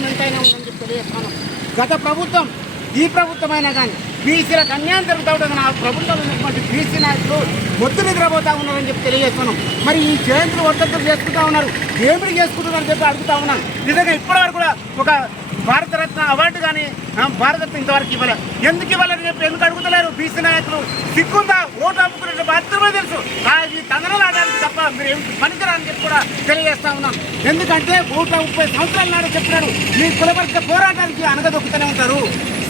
మాత్రం ఎంతైనా ఉందని చెప్పి తెలియజేస్తాను. గత ప్రభుత్వం ఈ ప్రభుత్వమైనా కానీ బీసీలకు అన్యాయం జరుగుతూ ఉంటుంది. ఆ ప్రభుత్వంలో ఉన్నటువంటి బీసీ నాయకులు మొద్దు నిద్రపోతూ ఉన్నారని చెప్పి తెలియజేస్తున్నాం. మరి ఈ జయంతులు వర్ధంతులు చేసుకుంటూ ఉన్నారు, ఏమిటి చేసుకుంటున్నారని చెప్పి అడుగుతూ ఉన్నాను. నిజంగా ఇప్పటివరకు కూడా ఒక భారతరత్న అవార్డు కానీ భారతరత్న ఇంతవరకు ఇవ్వలేదు. ఎందుకు ఇవ్వాలని చెప్పి ఎందుకు అడుగుతలేరు? బీసీ నాయకులు సిగ్గుందా? ఓటు అమ్ముకునే మాత్రమే తెలుసు, అది తందనలు ఆడడానికి తప్ప మీరు ఏం పనికిరాని చెప్పి కూడా తెలియజేస్తా ఉన్నాం. ఎందుకంటే 130 సంవత్సరాల నాడు చెప్పినాడు మీ కులవర్గ పోరాటానికి అనగదొక్కుతూనే ఉంటారు.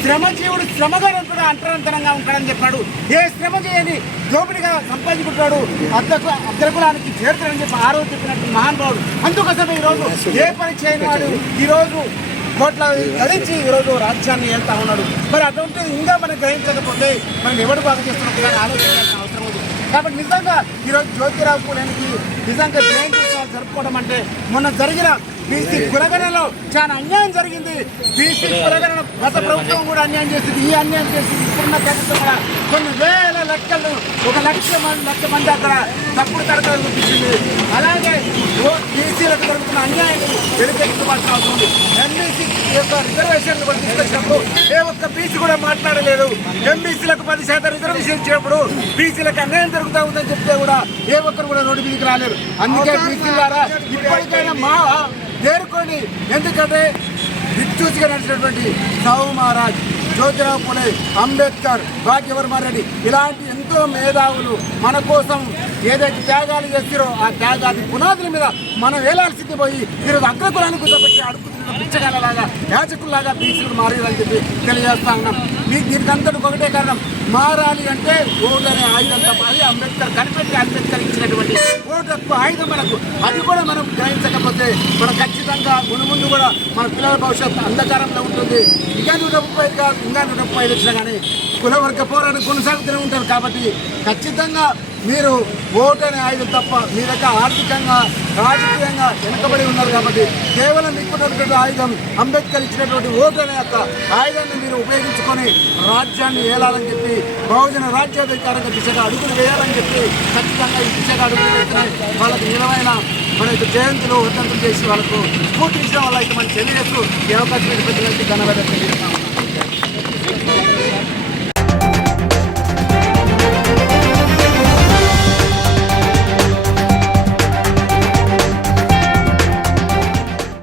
శ్రమజీవుడు శ్రమగారంతుడు అంతరంతరంగా ఉంటాడని చెప్పాడు. ఏ శ్రమ చేయని దోపిడిగా సంపాదించుకుంటాడు, అగ్రకులానికి చేరుతాడని చెప్పి ఆ రోజు చెప్పినట్టు మహానుభావుడు. అందుకోసమే ఈరోజు ఏ పని చేయని వాడు ఈరోజు కోట్ల గడించి ఈరోజు రాజ్యాన్ని వెళ్తా ఉన్నాడు. మరి అటువంటిది ఇంకా మనం గ్రహించకపోతే మనం ఎవడు బాగా చేస్తున్నట్టుగా ఆలోచించాల్సిన అవసరం ఉంది. కాబట్టి నిజంగా ఈరోజు జ్యోతిరావు పూలేనికి నిజంగా జయంతి ఉత్సవాలు జరుపుకోవడం అంటే మొన్న జరిగిన బీసీ కులగణలో చాలా అన్యాయం జరిగింది. బీసీ కులగణను గత ప్రభుత్వం కూడా అన్యాయం చేసింది, ఈ అన్యాయం చేసింది ఇప్పుడున్న ప్రభుత్వం కూడా కొన్ని వేల లక్షలు 1 లక్ష మంది అక్కడ తప్పుడు తరగతులు చూపించింది. అలాగే బీసీలకు జరుగుతున్న అన్యాయాన్ని వెనుకెట్టుకోవాల్సిన అవసరం ఉంది. ఎంబీసీ యొక్క రిజర్వేషన్లు కూడా తీసుకొచ్చినప్పుడు ఏ ఒక్క బీసీ కూడా మాట్లాడలేదు. ఎంబీసీలకు 10% రిజర్వేషన్ ఇచ్చినప్పుడు బీసీలకు అన్యాయం జరుగుతూ ఉందని చెప్తే కూడా ఏ ఒక్కరు కూడా నోటి మీదకి రాలేదు. అందుకే బీసీ ద్వారా ఇప్పటికైనా చేరుకోండి. ఎందుకంటే దిక్చూచిగా నడిచినటువంటి సాహు మహారాజ్, జ్యోతిరావు పూలే, అంబేద్కర్, భాగ్యవర్మారెడ్డి ఇలాంటి ఎంతో మేధావులు మన కోసం ఏదైతే త్యాగాలు చేస్తారో ఆ త్యాగాది పునాదుల మీద మనం వేలాల్సింది పోయి ఈరోజు అగ్రకులాన్ని కూర్చోబెట్టి అడుగుతున్న పిచ్చగాళ్ళలాగా యాచకుల్లాగా బీసీలు మారేదని చెప్పి తెలియజేస్తా ఉన్నాం. దీనికి అంతటికి ఒకటే కారణం, మారాలి అంటే ఓటు అనే ఆయుధం తప్ప. అది అంబేద్కర్ కనిపెట్టి అంబేద్కర్ ఇచ్చినటువంటి ఓటు హక్కు ఆయుధం మనకు. అది కూడా మనం గ్రహించకపోతే మనం ఖచ్చితంగా ముందు కూడా మన పిల్లల భవిష్యత్తు అంధకారంలో ఉంటుంది. ఇంకా 130 కాదు, ఇంకా 135 వచ్చినా కానీ కులవర్గ పోరాటం కొనసాగుతూనే ఉంటారు. కాబట్టి ఖచ్చితంగా మీరు ఓటు అనే ఆయుధం తప్ప మీ దగ్గర ఆర్థికంగా రాజకీయంగా వెనుకబడి ఉన్నారు. కాబట్టి కేవలం మీకు ఆయుధం అంబేద్కర్ ఇచ్చినటువంటి ఓటు అనే యొక్క ఆయుధాన్ని మీరు ఉపయోగించుకొని రాజ్యాన్ని ఏలాలని చెప్పి బహుజన రాజ్యాధికారంగా దిశగా అడుగులు వేయాలని చెప్పి ఖచ్చితంగా ఈ దిశగా అడుగులు వేస్తున్నాయి. వాళ్ళకి నిలవైన మన జయంతులు వర్ధంతులు చేసి వాళ్ళకు స్ఫూర్తించడం వల్ల అయితే మనం తెలియజేస్తూ ఈ అవకాశం పెద్దలకి ధన్యవాదాలు తెలియజేస్తాం.